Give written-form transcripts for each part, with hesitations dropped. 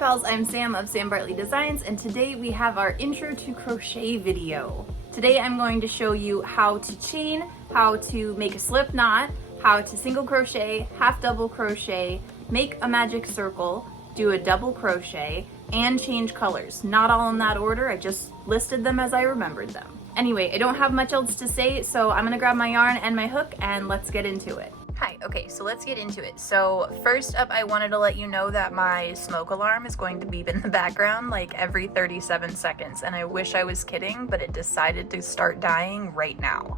pals, I'm Sam of Sam Bartley Designs, and today we have our intro to crochet video. Today I'm going to show you how to chain, how to make a slip knot, how to single crochet, half double crochet, make a magic circle, do a double crochet, and change colors. Not all in that order, I just listed them as I remembered them. Anyway, I don't have much else to say, so I'm gonna grab my yarn and my hook and let's get into it. Hi, okay, so let's get into it. So first up, I wanted to let you know that my smoke alarm is going to beep in the background like every 37 seconds, and I wish I was kidding, but it decided to start dying right now.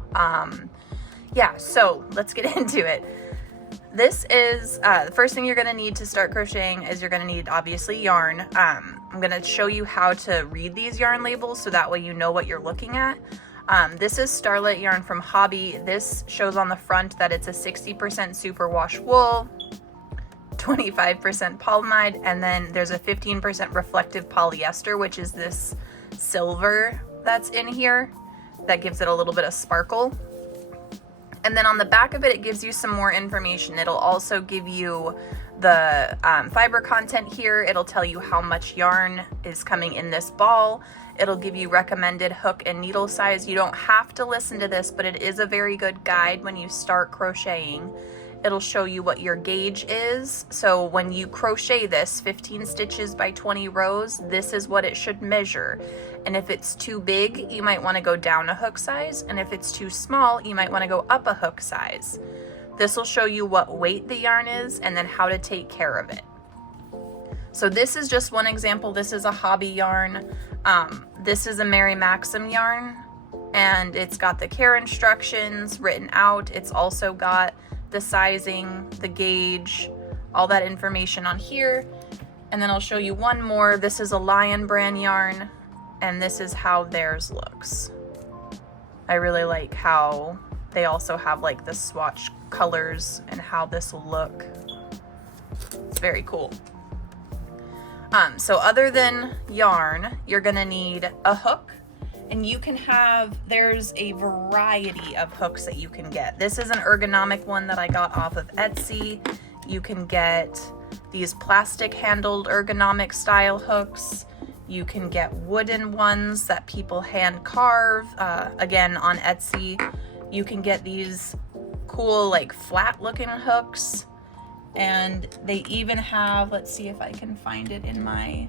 Yeah, so let's get into it. This is, the first thing you're gonna need to start crocheting is you're gonna need, obviously, yarn. I'm gonna show you how to read these yarn labels so that way you know what you're looking at. This is Starlight yarn from Hobby. This shows on the front that it's a 60% superwash wool, 25% polyamide, and then there's a 15% reflective polyester, which is this silver that's in here that gives it a little bit of sparkle. And then on the back of it, it gives you some more information. It'll also give you the fiber content here. It'll tell you how much yarn is coming in this ball. It'll give you recommended hook and needle size. You don't have to listen to this, but it is a very good guide when you start crocheting. It'll show you what your gauge is. So when you crochet this 15 stitches by 20 rows, this is what it should measure. And if it's too big, you might want to go down a hook size. And if it's too small, you might want to go up a hook size. This will show you what weight the yarn is and then how to take care of it. So this is just one example. This is a Hobby yarn. This is a Mary Maxim yarn, and it's got the care instructions written out. It's also got the sizing, the gauge, all that information on here. And then I'll show you one more. This is a Lion brand yarn, and this is how theirs looks. I really like how they also have like the swatch colors and how this will look. It's very cool. So other than yarn, you're gonna need a hook, and you can have, there's a variety of hooks that you can get. This is an ergonomic one that I got off of Etsy. You can get these plastic handled ergonomic style hooks. You can get wooden ones that people hand carve, again on Etsy. You can get these cool like flat looking hooks. And they even have, let's see if I can find it in my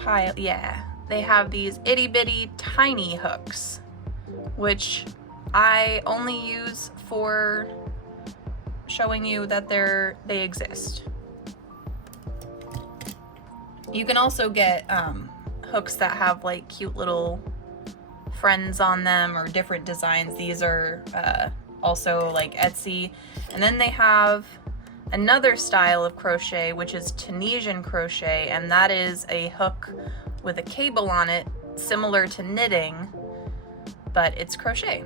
pile. Yeah, they have these itty bitty tiny hooks, which I only use for showing you that they exist. You can also get hooks that have like cute little friends on them or different designs. These are also like Etsy. And then they have another style of crochet, which is Tunisian crochet, and that is a hook with a cable on it, similar to knitting, but it's crochet.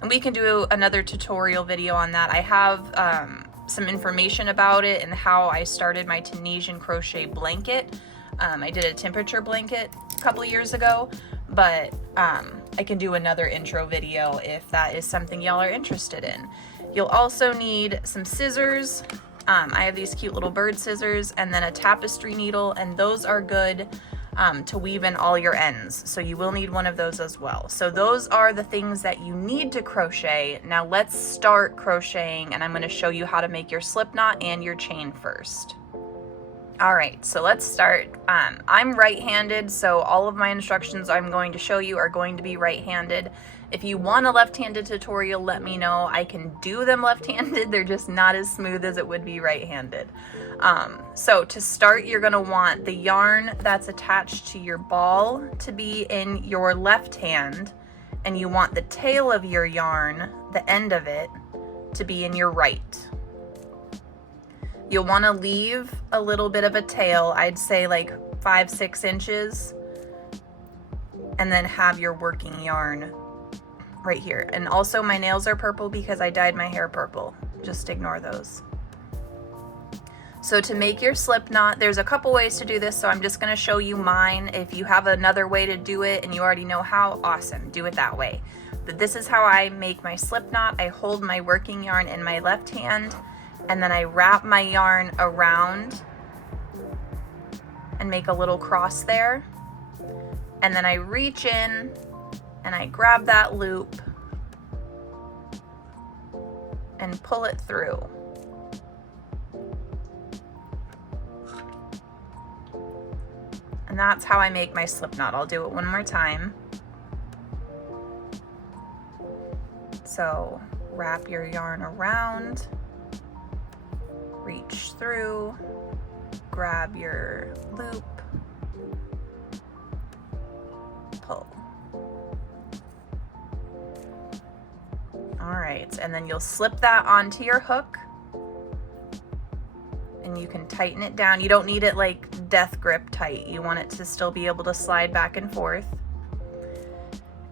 And we can do another tutorial video on that. I have some information about it and how I started my Tunisian crochet blanket. I did a temperature blanket a couple years ago, but I can do another intro video if that is something y'all are interested in. You'll also need some scissors. I have these cute little bird scissors, and then a tapestry needle, and those are good to weave in all your ends. So you will need one of those as well. So those are the things that you need to crochet. Now let's start crocheting, and I'm going to show you how to make your slip knot and your chain first. All right, so let's start. I'm right-handed, so all of my instructions I'm going to show you are going to be right-handed. If you want a left-handed tutorial, let me know. I can do them left-handed. They're just not as smooth as it would be right-handed. So to start, you're gonna want the yarn that's attached to your ball to be in your left hand, and you want the tail of your yarn, the end of it, to be in your right. You'll want to leave a little bit of a tail, I'd say like 5-6 inches, and then have your working yarn right here. And also my nails are purple because I dyed my hair purple. Just ignore those. So to make your slip knot, there's a couple ways to do this, so I'm just going to show you mine. If you have another way to do it and you already know how, awesome, do it that way. But this is how I make my slip knot. I hold my working yarn in my left hand, and then I wrap my yarn around and make a little cross there. And then I reach in and I grab that loop and pull it through. And that's how I make my slip knot. I'll do it one more time. So wrap your yarn around, reach through, grab your loop, pull. All right, and then you'll slip that onto your hook and you can tighten it down. You don't need it like death grip tight. You want it to still be able to slide back and forth.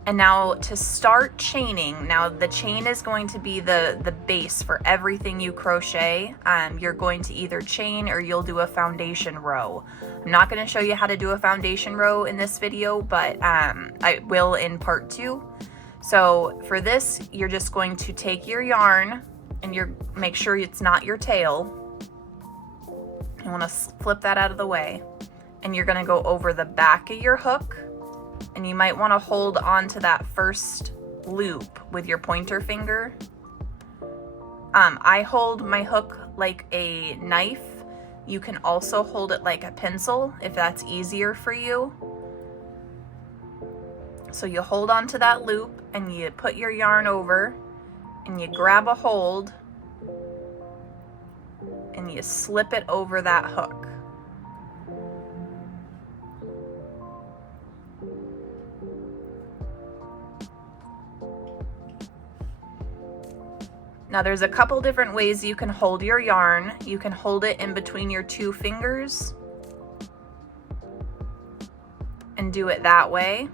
And now to start chaining, now the chain is going to be the base for everything you crochet. You're going to either chain or you'll do a foundation row. I'm not going to show you how to do a foundation row in this video, but I will in part 2. So for this, you're just going to take your yarn and make sure it's not your tail. You want to flip that out of the way, and you're going to go over the back of your hook, and you might want to hold on to that first loop with your pointer finger. I hold my hook like a knife. You can also hold it like a pencil if that's easier for you. So you hold on to that loop and you put your yarn over and you grab a hold and you slip it over that hook. Now there's a couple different ways you can hold your yarn. You can hold it in between your 2 fingers and do it that way.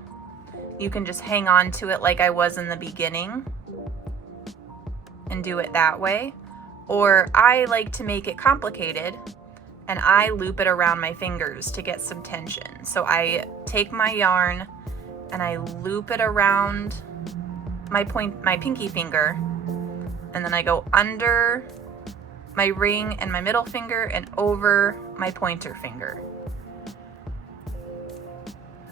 You can just hang on to it like I was in the beginning and do it that way. Or I like to make it complicated and I loop it around my fingers to get some tension. So I take my yarn and I loop it around my pinky finger, and then I go under my ring and my middle finger and over my pointer finger.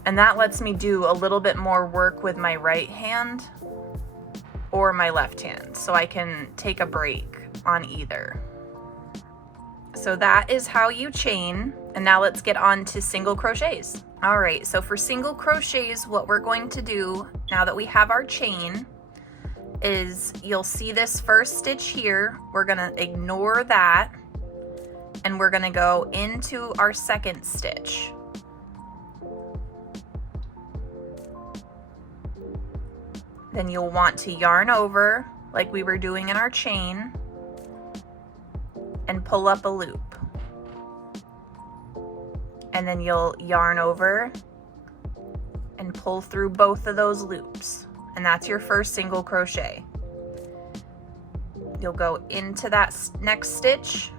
And that lets me do a little bit more work with my right hand or my left hand, so I can take a break on either. So that is how you chain. And now let's get on to single crochets. All right, so for single crochets, what we're going to do now that we have our chain is, you'll see this first stitch here. We're gonna ignore that and we're gonna go into our second stitch. Then you'll want to yarn over like we were doing in our chain and pull up a loop. And then you'll yarn over and pull through both of those loops. And that's your first single crochet. You'll go into that next stitch,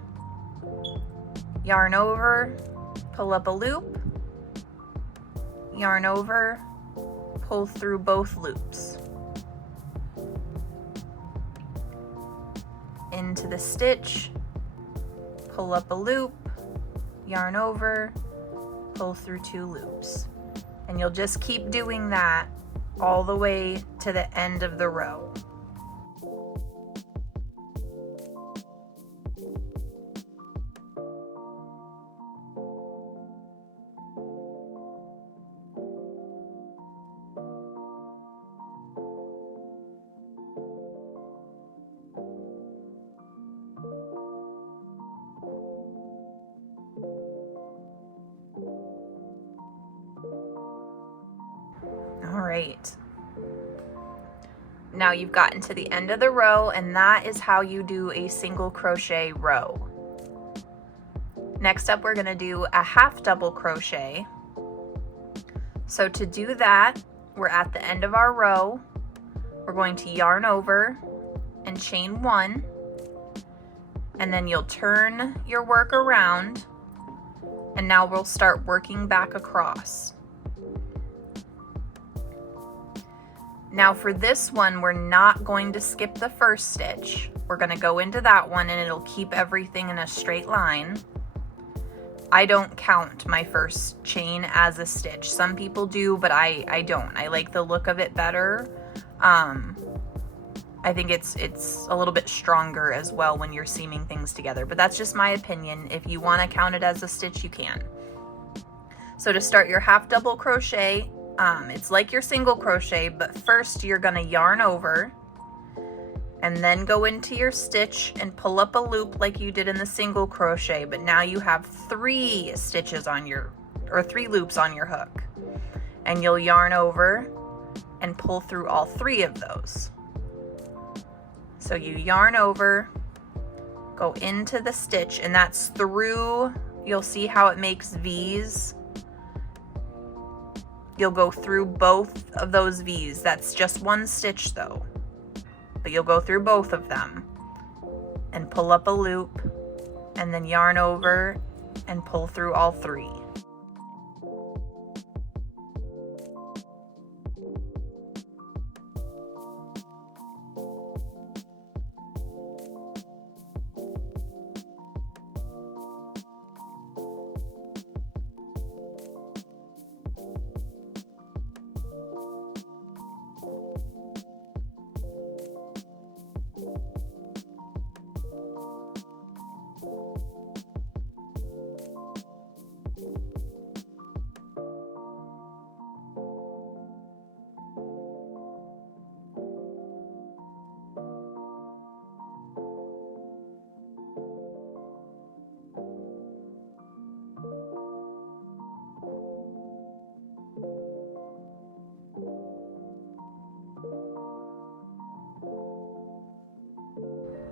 yarn over, pull up a loop, yarn over, pull through both loops. Into the stitch, pull up a loop, yarn over, pull through 2 loops. And you'll just keep doing that all the way to the end of the row. All right. Now you've gotten to the end of the row, and that is how you do a single crochet row. Next up, we're going to do a half double crochet. So to do that, we're at the end of our row. We're going to yarn over and chain 1, and then you'll turn your work around, and now we'll start working back across. Now for this one, we're not going to skip the first stitch. We're going to go into that one and it'll keep everything in a straight line. I don't count my first chain as a stitch. Some people do, but I don't. I like the look of it better. I think it's a little bit stronger as well when you're seaming things together, but that's just my opinion. If you want to count it as a stitch, you can. So to start your half double crochet, it's like your single crochet, but first you're going to yarn over and then go into your stitch and pull up a loop like you did in the single crochet, but now you have 3 stitches on your, or 3 loops on your hook, and you'll yarn over and pull through all 3 of those. So you yarn over, go into the stitch, and that's through, you'll see how it makes V's. You'll go through both of those V's. That's just 1 stitch though, but you'll go through both of them and pull up a loop and then yarn over and pull through all 3.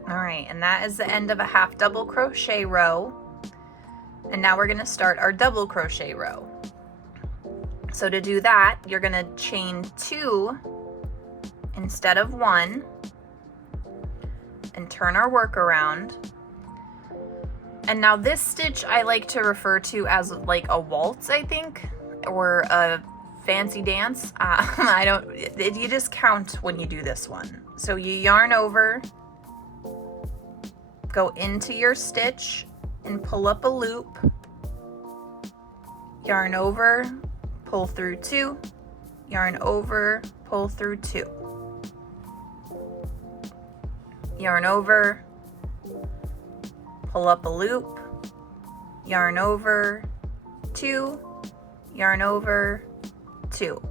All right, and that is the end of a half double crochet row. And now we're gonna start our double crochet row. So to do that, you're gonna chain 2 instead of 1 and turn our work around. And now this stitch I like to refer to as like a waltz, I think, or a fancy dance. You just count when you do this one. So you yarn over, go into your stitch and pull up a loop, yarn over, pull through 2, yarn over, pull through 2, yarn over, pull up a loop, yarn over, 2, yarn over, 2.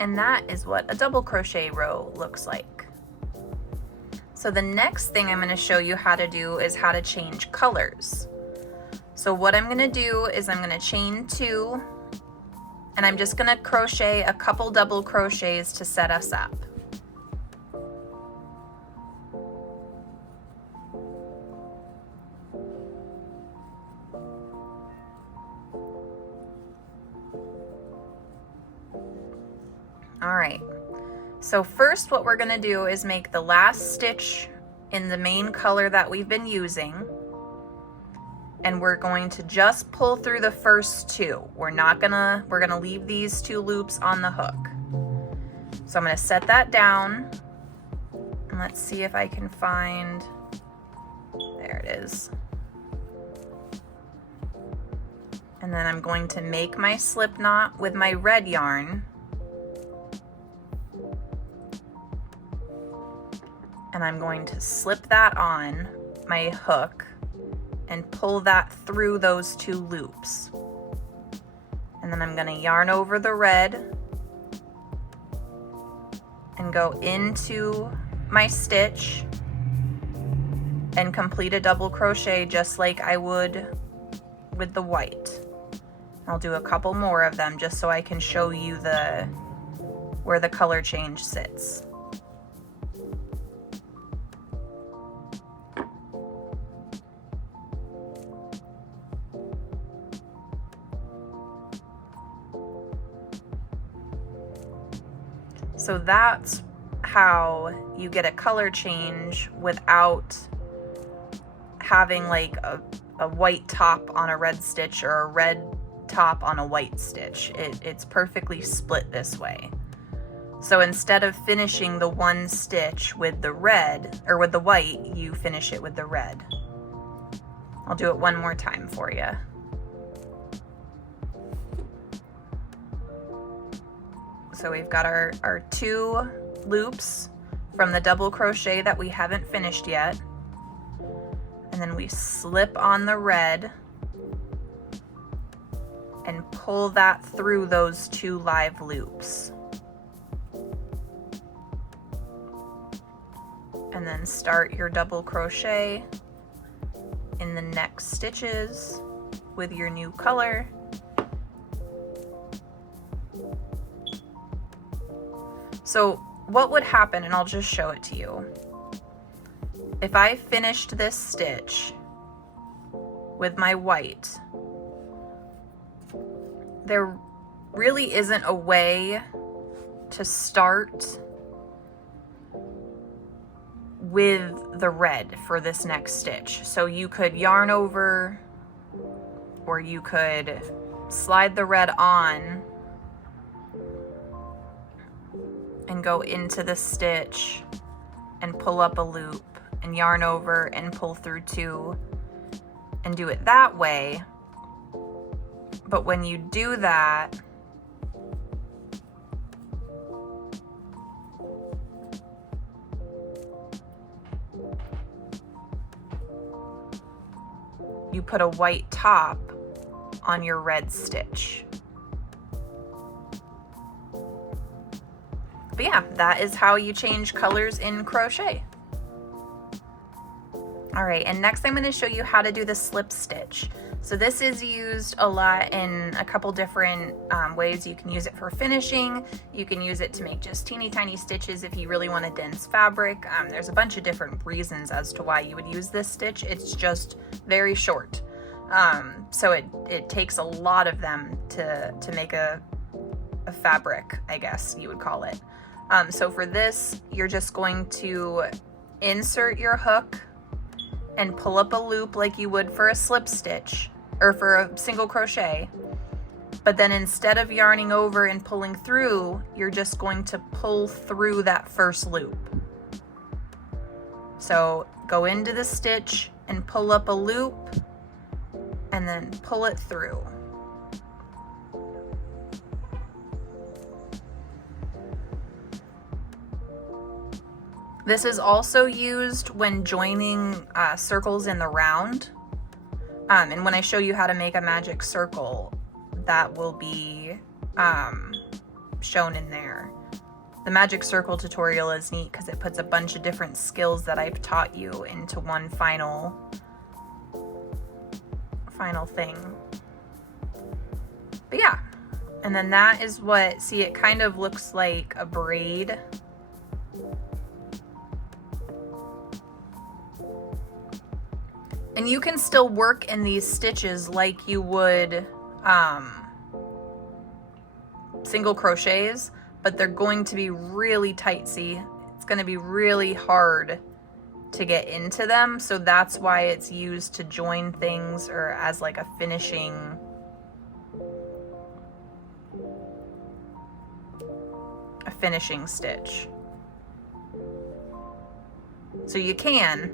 And that is what a double crochet row looks like. So the next thing I'm going to show you how to do is how to change colors. So what I'm going to do is I'm going to chain 2, and I'm just going to crochet a couple double crochets to set us up. All right, so first what we're gonna do is make the last stitch in the main color that we've been using, and we're going to just pull through the first 2. We're gonna leave these 2 loops on the hook. So I'm gonna set that down, and let's see if I can find, there it is. And then I'm going to make my slip knot with my red yarn. And I'm going to slip that on my hook and pull that through those 2 loops. And then I'm going to yarn over the red and go into my stitch and complete a double crochet just like I would with the white. I'll do a couple more of them just so I can show you where the color change sits. So that's how you get a color change without having like a white top on a red stitch or a red top on a white stitch. It's perfectly split this way. So instead of finishing the one stitch with the red or with the white, you finish it with the red. I'll do it one more time for you. So we've got our 2 loops from the double crochet that we haven't finished yet. And then we slip on the red and pull that through those 2 live loops. And then start your double crochet in the next stitches with your new color. So what would happen, and I'll just show it to you, if I finished this stitch with my white, there really isn't a way to start with the red for this next stitch. So you could yarn over, or you could slide the red on and go into the stitch and pull up a loop and yarn over and pull through 2 and do it that way. But when you do that, you put a white top on your red stitch. But yeah, that is how you change colors in crochet. All right, and next I'm going to show you how to do the slip stitch. So this is used a lot in a couple different ways. You can use it for finishing. You can use it to make just teeny tiny stitches if you really want a dense fabric. There's a bunch of different reasons as to why you would use this stitch. It's just very short. So it takes a lot of them to make a fabric, I guess you would call it. So for this, you're just going to insert your hook and pull up a loop like you would for a slip stitch or for a single crochet. But then instead of yarning over and pulling through, you're just going to pull through that first loop. So go into the stitch and pull up a loop and then pull it through. This is also used when joining circles in the round. And when I show you how to make a magic circle, that will be shown in there. The magic circle tutorial is neat because it puts a bunch of different skills that I've taught you into one final thing. But yeah, and then that is what, see, it kind of looks like a braid. And you can still work in these stitches like you would single crochets, but they're going to be really tight. See, it's going to be really hard to get into them. So that's why it's used to join things or as like a finishing stitch. So you can,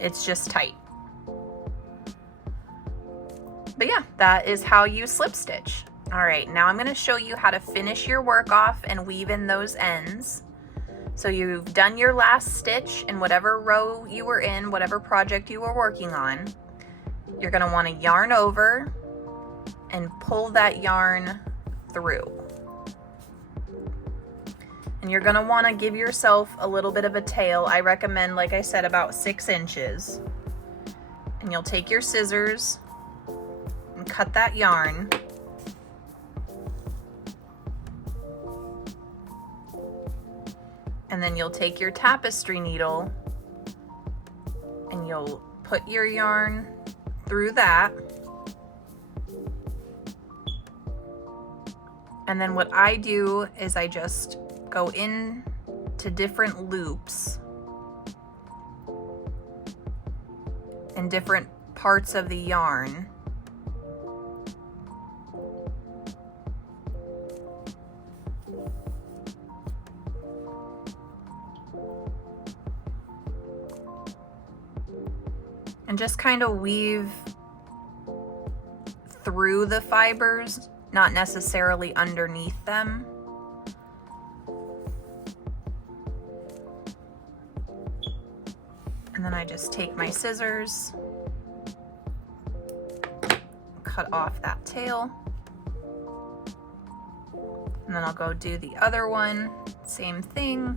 it's just tight. But yeah, that is how you slip stitch. All right, now I'm going to show you how to finish your work off and weave in those ends. So you've done your last stitch in whatever row you were in, whatever project you were working on. You're going to want to yarn over and pull that yarn through. And you're gonna wanna give yourself a little bit of a tail. I recommend, like I said, about 6 inches. And you'll take your scissors and cut that yarn. And then you'll take your tapestry needle and you'll put your yarn through that. And then what I do is I just go in to different loops in different parts of the yarn. And just kind of weave through the fibers, not necessarily underneath them. And then I just take my scissors, cut off that tail, and then I'll go do the other one, same thing.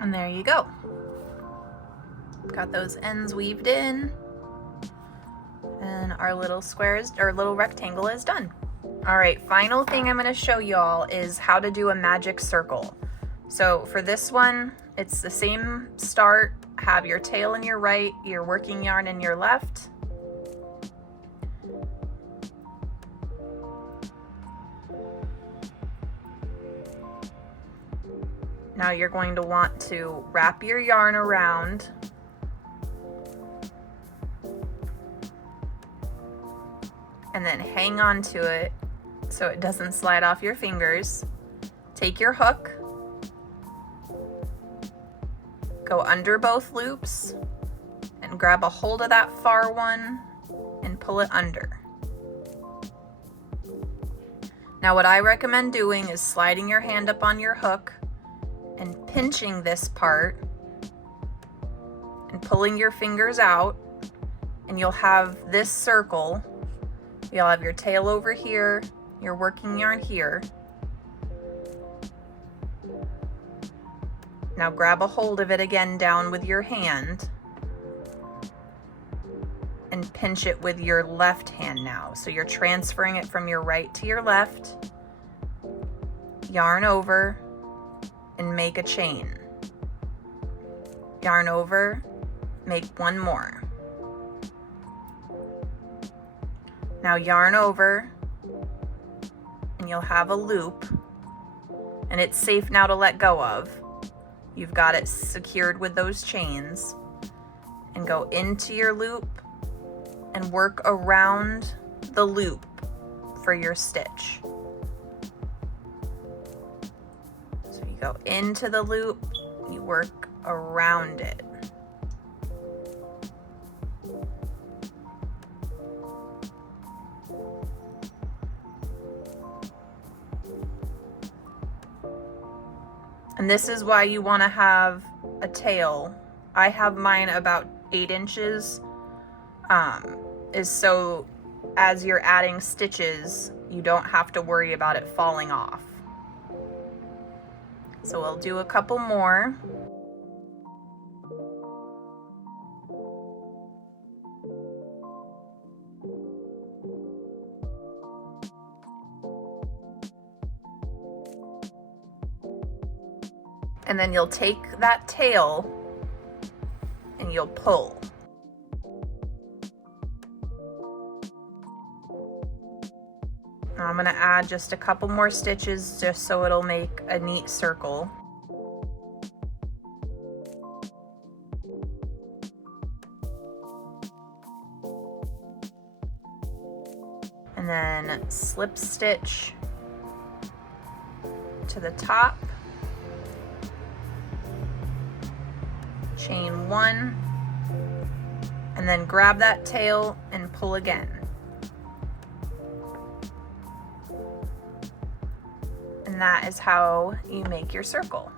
And there you go. Got those ends weaved in, and our little squares or little rectangle is done. All right, final thing I'm going to show y'all is how to do a magic circle. So for this one, it's the same start. Have your tail in your right, your working yarn in your left. Now you're going to want to wrap your yarn around and then hang on to it so it doesn't slide off your fingers. Take your hook, go under both loops and grab a hold of that far one and pull it under. Now what I recommend doing is sliding your hand up on your hook and pinching this part and pulling your fingers out, and you'll have this circle. You'll have your tail over here, your working yarn here. Now grab a hold of it again down with your hand and pinch it with your left hand now. So you're transferring it from your right to your left. Yarn over and make a chain. Yarn over, make one more. Now yarn over and you'll have a loop, and it's safe now to let go of. You've got it secured with those chains, and go into your loop and work around the loop for your stitch. So you go into the loop, you work around it. And this is why you want to have a tail. I have mine about 8 inches, is so as you're adding stitches, you don't have to worry about it falling off. So we'll do a couple more. And then you'll take that tail and you'll pull. I'm gonna add just a couple more stitches just so it'll make a neat circle. And then slip stitch to the top, chain 1, and then grab that tail and pull again. And that is how you make your circle.